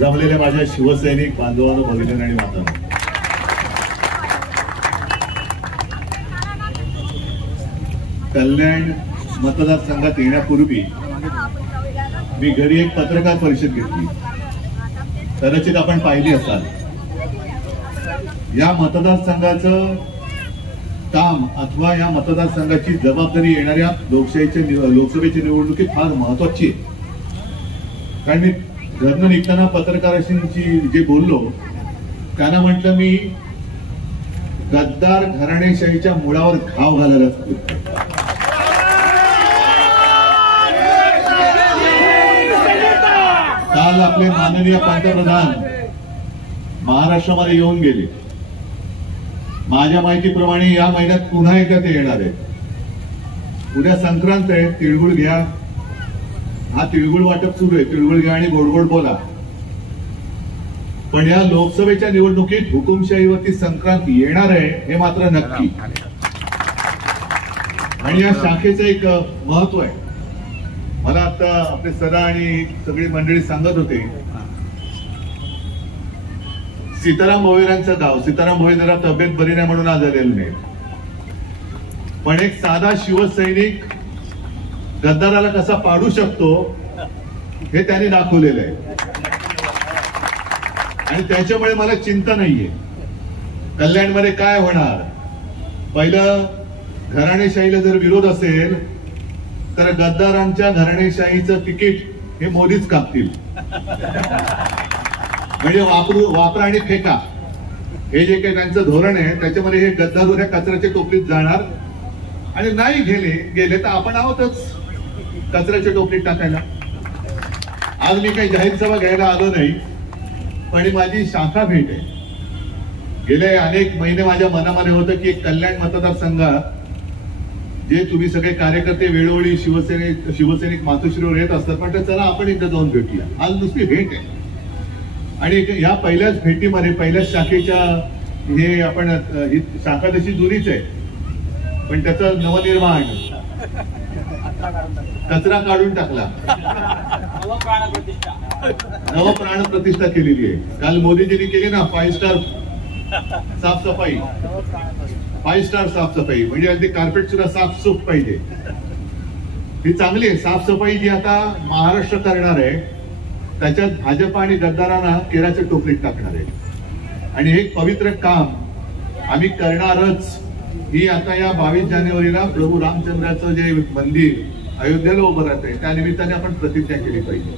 जमलेल्या माझ्या शिवसैनिक बांधवांनो, भगिनींनो आणि मातांनो, कल्याण मतदारसंघात येण्यापूर्वी मी घरी एक पत्रकार परिषद घेतली. कदाचित आपण पाहिली असाल. या मतदारसंघाचं काम अथवा या मतदारसंघाची जबाबदारी येणाऱ्या लोकसभेच्या निवडणुकीत फार महत्वाची आहे. कारण मी घरनं निघताना पत्रकारांशी जे बोललो त्यांना म्हटलं, मी गद्दार घराणेशाहीच्या मुळावर घाव घालायला काल आपले माननीय पंतप्रधान महाराष्ट्रामध्ये येऊन गेले. माझ्या माहितीप्रमाणे या महिन्यात पुन्हा एकदा ते येणार आहे. उद्या संक्रांत आहे, तिळगुळ घ्या. हा तिळगुळ वाटप सुरू आहे. तिळगुळ घ्या आणि गोड गोड बोला. पण या लोकसभेच्या निवडणुकीत हुकुमशाहीवरती संक्रांत येणार आहे हे मात्र नक्की. आणि या शाखेचं एक महत्व आहे. मला आता आपले सदा आणि सगळी मंडळी सांगत होते, सीताराम भोईरांचं गाव. सीताराम भोई जरा तब्येत बरी नाही म्हणून आज आलेलं नाही, पण एक साधा शिवसैनिक गद्दाराला कसा पाडू शकतो हे त्यांनी दाखवलेलं आहे. आणि त्याच्यामुळे मला चिंता नाहीये कल्याणमध्ये काय होणार. पहिलं, घराणेशाहीला जर विरोध असेल तर गद्दारांच्या घराणेशाहीचं तिकीट हे मोदीच कापतील. म्हणजे वापरा आणि फेका हे जे काही त्यांचं धोरण आहे त्याच्यामध्ये हे गद्दार ह्या कचऱ्याच्या टोपलीत जाणार. आणि नाही गेले तर आपण आहोतच कचऱ्याच्या टोपलीत टाकायला. आज मी काही जाहीर सभा घ्यायला आलो नाही, पण माझी शाखा भेट आहे. गेले अनेक महिने माझ्या मनामध्ये होतं की कल्याण मतदारसंघात जे तुम्ही सगळे कार्यकर्ते वेळोवेळी शिवसैनिक मातोश्रीवर येत असतात, पण चला आपण एकदा जाऊन भेटूया. आज नुसती भेट आहे. आणि या पहिल्याच भेटीमध्ये पहिल्याच शाखेच्या हे आपण ही शाखा तशी जुनीच आहे, पण त्याचं नवनिर्माण, कचरा काढून टाकला, नवप्राण प्रतिष्ठा केलेली आहे. काल मोदीजींनी केली ना 5 स्टार साफसफाई. 5 स्टार साफसफाई म्हणजे अगदी कार्पेट सुद्धा साफसूफ पाहिजे. ही चांगली आहे साफसफाई जी आता महाराष्ट्र करणार आहे. त्याच्यात भाजप आणि गद्दारांना केराच्या टोपलीत टाकणार आहे. आणि हे पवित्र काम आम्ही करणारच. ही आता या 22 जानेवारीला प्रभू रामचंद्राचं जे मंदिर अयोध्येला उभं राहत आहे त्या निमित्ताने आपण प्रतिज्ञा केली पाहिजे.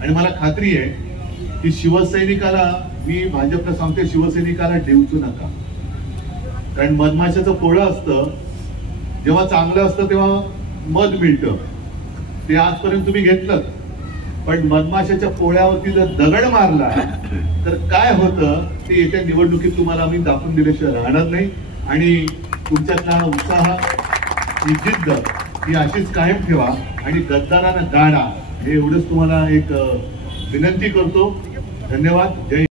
आणि मला खात्री आहे की शिवसैनिकाला, मी भाजपला सांगते, शिवसैनिकाला डेवचू नका. कारण मधमाशाचं पोळं असतं, जेव्हा चांगलं असतं तेव्हा मध मिळतं. ते आजपर्यंत तुम्ही घेतलं, पण मधमाशाच्या पोळ्यावरती जर दगड मारला तर काय होतं ते येत्या निवडणुकीत तुम्हाला आम्ही दाखवून दिल्याशिवाय राहणार नाही. आणि तुमच्यातला उत्साह, ही जिद्द ही अशीच कायम ठेवा आणि गद्दारांना गाडा, हे एवढंच तुम्हाला एक विनंती करतो. धन्यवाद. जय